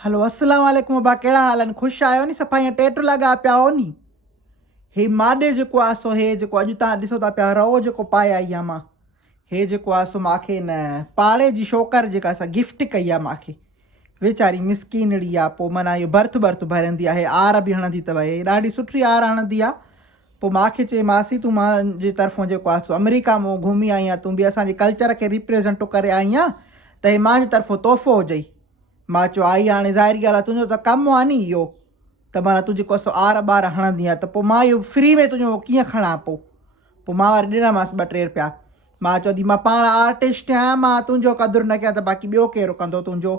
हलो अस्सलाम वालेकुम अबा, कहिड़ा हाल आहिनि? ख़ुशि आहियो नी? सफ़ा ईअं टेट लॻा पिया हो नी। हे माॾे जेको आहे सो हे जेको अॼु तव्हां ॾिसो था पिया रओ जेको पाए आई आहियां मां, हे जेको आहे सो मूंखे न पाड़े जी छोकर जेका असां गिफ्ट कई आहे मूंखे, वीचारी मिसकीनड़ी आहे। पोइ माना इहो बर्थ भरंदी आहे, आर बि हणंदी अथव, हे ॾाढी सुठी आर हणंदी आहे। पोइ मूंखे चई मासी तूं मुंहिंजे तरफ़ां जेको आहे सो अमेरिका मां घुमी आई आहे, तूं बि असांजे कल्चर खे रिप्रेज़ेंट करे आई आहे, त हे मुंहिंजे तरफ़ां तोहफ़ो हुजई। मां चयो आई हाणे ज़ाहिर ॻाल्हि आहे, तुंहिंजो त कमु आहे नी इहो, त माना तूं जेको आहे आर ॿार हणंदी आहे, त पोइ मां इहो फ्री में तुंहिंजो कीअं खणां? पोइ मां वरी ॾिनमांसि 2-3 रुपया। मां चयो थी मां पाण आर्टिस्ट आहियां, मां तुंहिंजो क़दुरु न कयां त बाक़ी ॿियो केरु कंदो तुंहिंजो?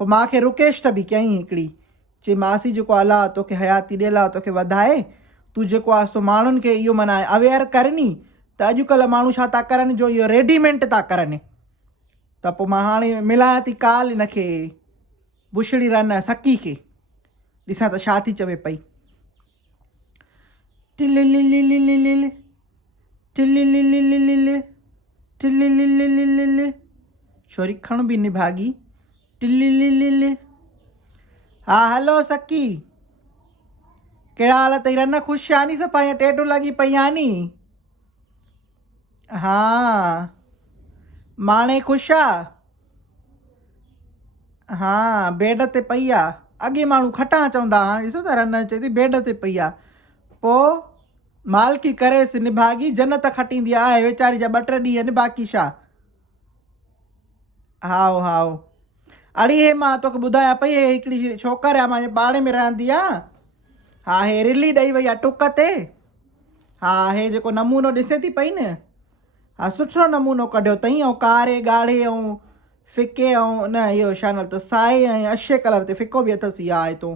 पोइ मूंखे रिक्वेस्ट बि कयईं हिकिड़ी, चई मासी जेको अलाह तोखे हयाती ॾे, अलाह तोखे वधाए, तूं जेको आहे सो माण्हुनि खे इहो माना अवेयर करनी त अॼुकल्ह माण्हू छा था करनि, जो इहो रेडीमेड था करनि। त पोइ मां हाणे मिलायां थी काल हिनखे बुछड़ी रन सकी खे, ॾिसां त छा थी चवे पई। टिलिलिलिलिलिलिलि टिलिलिलिलिलिलि टिलिलिलिलिलिलि, छोरी खण बि निभागी। टिलिलिलिलि, हा हलो सकी, कहिड़ा हाल अथई? रन ख़ुशि आहे नी? सफ़ा ईअं टेटू लॻी पई आहे नी? हा माणे ख़ुशि आहे? हा बेड ते पई आहे। अॻे माण्हू खटां चवंदा, हाणे ॾिसो था रन चए थी बेड ते पई आहे। पोइ मालकी करेसि निभागी, जन्नत खटींदी आहे वीचारी जा 2-3 ॾींहं आहिनि बाक़ी छा। हाओ हाओ, अड़ी हे मां तोखे ॿुधायां पई, हे हिकिड़ी छोकर आहे मुंहिंजे पाड़े में रहंदी आहे। हा हे रिली ॾेई वई आहे टुक ते। हा हे जेको नमूनो ॾिसे थी पई न, हा सुठो नमूनो कढियो अथई, ऐं कारे ॻाढ़े ऐं फिके ऐं न इहो छा नालो अथसि साए ऐं अछे कलर ते फिको बि अथसि। इहा आहे तो,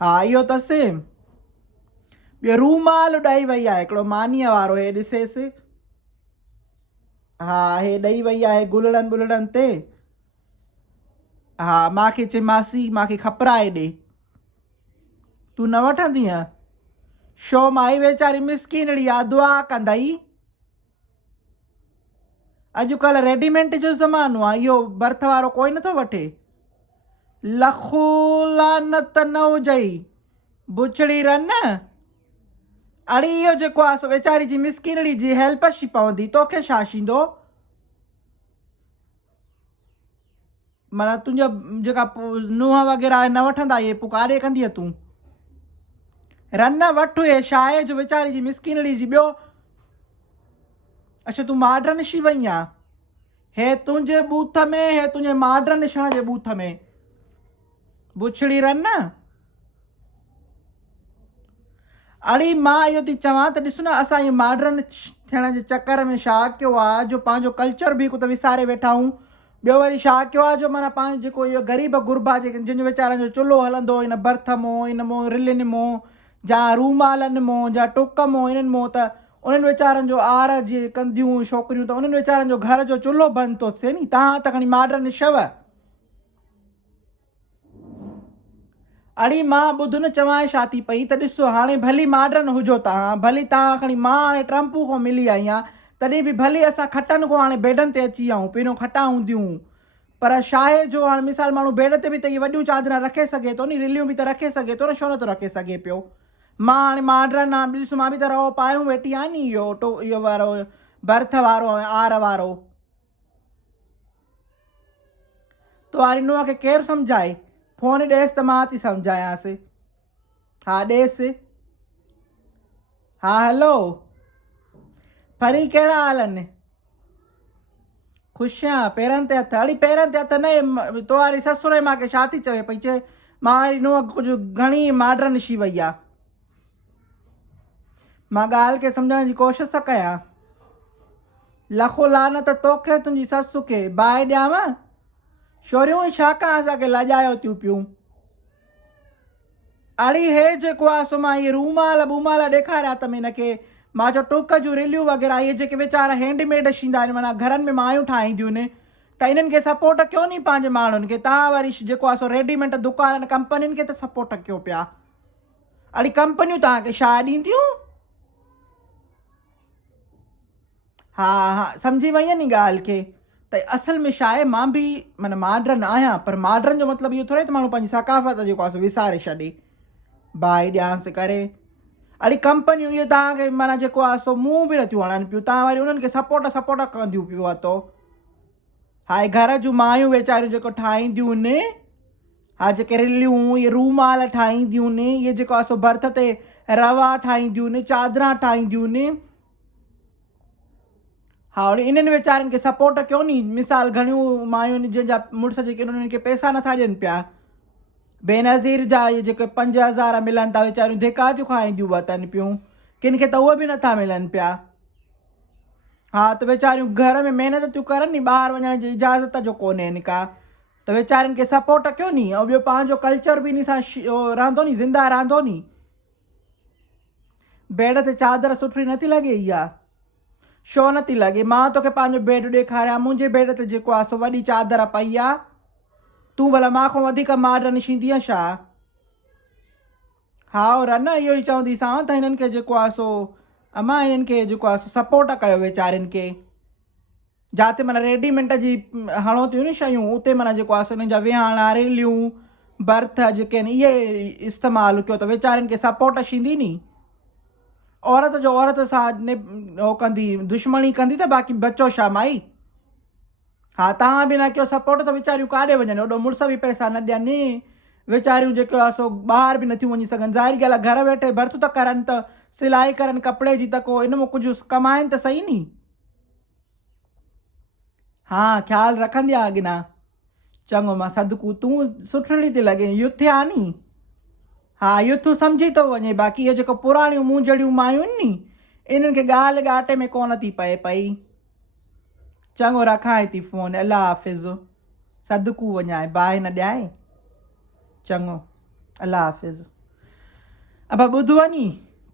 हा इहो अथसि। ॿियो रूमाल ॾेई वई आहे हिकिड़ो मानीअ वारो, हे ॾिसेसि। हा हे ॾेई वई आहे गुलड़नि बुलड़नि ते। हा मूंखे चई मासी मूंखे खपराए ॾे, तूं न वठंदीअ छो? माई वीचारी मिसकीनड़ी आहे, दुआ कंदई। अॼुकल्ह रेडीमेड जो ज़मानो आहे, इहो बर्थ वारो कोई नथो वठे। लखो लानत न हुजई बुछड़ी रन। अड़ी इहो जेको आहे सो वीचारी जी मिसकीनड़ी जी हेल्प शी पवंदी, तोखे छा थींदो? माना तुंहिंजा जेका नुंहं वग़ैरह न वठंदा इहे, पोइ काॾे कंदीअ तूं? रन वठु, हे छा आहे जो वीचारी जी मिसकीनड़ी जी। ॿियो अच्छा तूं मॉडर्न शी वई आहे? हे तुंहिंजे बूथ में, हे तुंहिंजे मॉडर्न छण जे बूथ में बुछड़ी रन। अड़ी मां इहो थी चवां त ॾिस न, असां इहो मॉडर्न थियण जे चकर में छा कयो आहे, जो पंहिंजो कल्चर बि हिकु त विसारे वेठा आहियूं। ॿियो वरी छा कयो आहे, जो माना पंहिंजो जेको इहो ग़रीब गुरबा जेके जिन वीचारनि जो चुल्हो हलंदो हिन बर्थ मों, इन मों रिलिन मों, जा रूमालनि मों, जा टुक मों, इन्हनि मों, त उन्हनि वीचारनि जो आर जीअं कंदियूं छोकिरियूं, त उन्हनि वीचारनि जो घर जो चुल्हो बंदि थो थिए नी। तव्हां त खणी मॉडर्न शव। अड़ी मां ॿुध न चवां छा थी पई, त ॾिसो हाणे भली मॉडर्न हुजो तव्हां, भली तव्हां खणी, मां हाणे ट्रंप खां मिली आई आहियां, तॾहिं बि भली असां खटनि खां हाणे बेडनि ते अची विया आहियूं। पहिरियों खटा हूंदियूं, पर छा आहे जो हाणे मिसाल माण्हू बेड ते बि त इहे वॾियूं चादर रखे सघे थो नी, रिलियूं बि त रखे सघे थो न, छो नथो रखे सघे पियो? मां हाणे मॉडर्न आहे, ॾिस मां बि त रओ पायूं वेठी आहियां नी, इहो वारो बर्थ वारो ऐं आर वारो। तो वारी नुंहं खे केरु सम्झाए? फोन ॾेसि त मां थी सम्झायांसि। हा ॾेसि। हा हलो परी, कहिड़ा हाल आहिनि? ख़ुशि आहियां? पेरनि ते हथ? अड़ी पेरनि ते हथ न, तो वारी ससुर मूंखे छा थी चवे पई, चए मां वारी नुंहं कुझु घणी मॉडर्न शी वई आहे। मां ॻाल्हि खे सम्झण जी कोशिशि त कयां। लखो लानत तोखे तुंहिंजी ससु खे, बाहि ॾियांव छोरियूं छा कयां, असांखे लॼायो थियूं पियूं। अड़ी हे जेको आहे सो मां इहे रूमाल बूमाल ॾेखारिया त हिनखे, मां चयो टुक जूं रिलियूं वग़ैरह इहे जेके वीचारा हैंडमेड शींदा आहिनि, माना घरनि में मायूं ठाहींदियूं आहिनि, त इन्हनि खे सपोर्ट कयो नी पंहिंजे माण्हुनि खे। तव्हां वरी जेको आहे सो रेडीमेड दुकाननि कंपनियुनि खे त सपोर्ट कयो पिया। अड़ी कंपनियूं तव्हांखे छा ॾींदियूं? हा हा सम्झी वई नी ॻाल्हि खे। त असल में छा आहे, मां बि माना मॉडर्न आहियां, पर मॉडर्न जो मतिलबु इहो थोरे त माण्हू पंहिंजी सकाफ़त जेको आहे विसारे छॾे भाई ॾियांसि करे। अड़े कंपनियूं इहे तव्हांखे माना जेको आहे सो मुंहुं बि नथियूं हणनि पियूं, तव्हां वरी उन्हनि खे सपोर्ट कंदियूं पियूं अथो। हाणे घर जूं मायूं वेचारियूं जेको ठाहींदियूं आहिनि, हा जेके रिलियूं इहे रूमाल ठाहींदियूं आहिनि, इहे जेको आहे सो बर्थ ते रवा ठाहींदियूं आहिनि, चादरां ठाहींदियूं आहिनि। हा वरी इन्हनि वीचारनि खे सपोर्ट कयो नी। मिसाल घणियूं मायूं जंहिंजा मुड़ुस जेके उन्हनि खे पैसा नथा ॾियनि पिया, बेनज़ीर जा इहे जेके 5,000 मिलनि था, वीचारियूं धिका थियूं खाईंदियूं वतनि पियूं, किन खे त उहे बि नथा मिलनि पिया। हा त वीचारियूं घर में महिनत थियूं करनि नी, ॿाहिरि वञण जी इजाज़त जो कोन्हे हिन का, त वीचारनि खे सपोर्ट कयो नी। ऐं ॿियो पंहिंजो कल्चर बि इन सां रहंदो नी, ज़िंदा रहंदो नी। बेड ते चादर सुठी नथी लॻे इहा, छो नथी लॻे? मां तोखे पंहिंजो बेड ॾेखारियां, मुंहिंजे बेड ते जेको आहे सो वॾी चादर पई आहे, तूं भला मां खां वधीक मॉडर्न छींदीअ छा? हा और न इहो ई चवंदीसांव त हिननि खे जेको आहे सो अमां हिननि खे जेको आहे सो सपोर्ट कयो वीचारनि खे। जिते माना रेडीमेड जी हणो थियूं नी शयूं, उते माना जेको आहे सो हिननि जा विहाणा रिलियूं बर्थ जेके आहिनि इहे इस्तेमालु कयो त वीचारनि खे सपोर्ट छींदी नी। औरत जो औरत सां हो कंदी, दुश्मनी कंदी त बाक़ी बचो छा माई? हा तव्हां बि न कयो सपोर्ट त वीचारियूं काॾे वञनि? ओॾो मुड़ुस बि पैसा न ॾियनि, वीचारियूं जेको आहे सो ॿाहिरि बि नथियूं वञी सघनि। ज़ाहिर ॻाल्हि आहे, घर वेठे भर्त त करनि, त सिलाई करनि कपिड़े जी, त को इन में कुझु कमाइनि त सही नी। हा ख़्यालु रखंदी आहे अॻिना। चङो मां सदकू, तूं सुठी थी लॻे, युथ आहे नी। हा युथ सम्झी थो वञे, बाक़ी इहे जेको पुराणियूं मूंझड़ियूं मायूं आहिनि नी, इन्हनि खे ॻाल्हि ॻाटे में कोन थी पए पई। चङो रखांइ थी फ़ोन, अलाह हाफ़िज़। सदकू वञाए, बाहि न ॾियाए। चङो, अलाह हाफ़िज़। अब ॿुधो नी,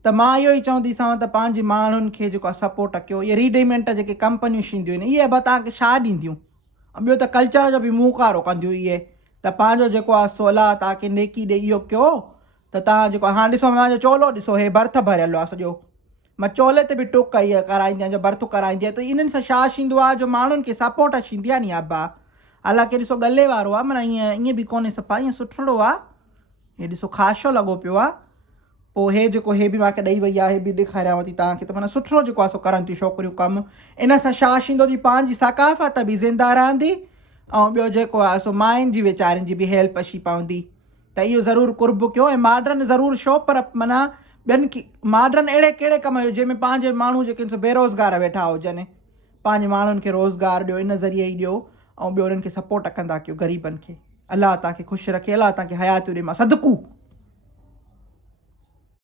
त मां इहो ई चवंदीसांव त पंहिंजे माण्हुनि खे जेको आहे सपोर्ट कयो। इहे रेडीमेड जेके कंपनियूं थींदियूं आहिनि, इहे अब तव्हांखे छा ॾींदियूं? ॿियो त कल्चर जो बि मुंहकारो कंदियूं इहे, त पंहिंजो जेको आहे सो अलाह तव्हांखे नेकी ॾे इहो कयो त तव्हां जेको आहे, हाणे ॾिसो मुंहिंजो चोलो ॾिसो, हे बर्थ भरियलु आहे सॼो, मां चोले ते बि टुक इहा कराईंदी आहियां, जो बर्थ कराईंदी आहे। त इन्हनि सां छा थींदो आहे, जो माण्हुनि खे सपोर्ट थींदी आहे नी अबा। हालांकि ॾिसो गले वारो आहे, माना ईअं बि कोन्हे सफ़ा, ईअं सुठड़ो आहे, हे ॾिसो ख़ासो लॻो पियो आहे। पोइ हे जेको हे बि मूंखे ॾेई वई आहे, हे बि ॾेखारियांव थी तव्हांखे, त माना सुठो जेको आहे सो करनि थियूं छोकिरियूं कमु। इन सां छा थींदो थी, पंहिंजी सकाफ़त बि ज़िंदा रहंदी, ऐं ॿियो जेको आहे सो मायुनि जी वीचारनि जी बि हेल्प अची पवंदी। त इहो ज़रूरु कुर्ब कयो। ऐं मॉडर्न ज़रूरु छो, पर माना ॿियनि मॉडर्न अहिड़े कहिड़े कम जो जंहिंमें पंहिंजे माण्हू जेके बेरोज़गार वेठा हुजनि, पंहिंजे माण्हुनि खे रोज़गार ॾियो, इन ज़रिए ई ॾियो। ऐं ॿियो उन्हनि खे सपोर्ट कंदा कयो ग़रीबनि खे। अलाह तव्हांखे ख़ुशि रखे, अलाह तव्हांखे हयातियूं ॾे। मां सदकू।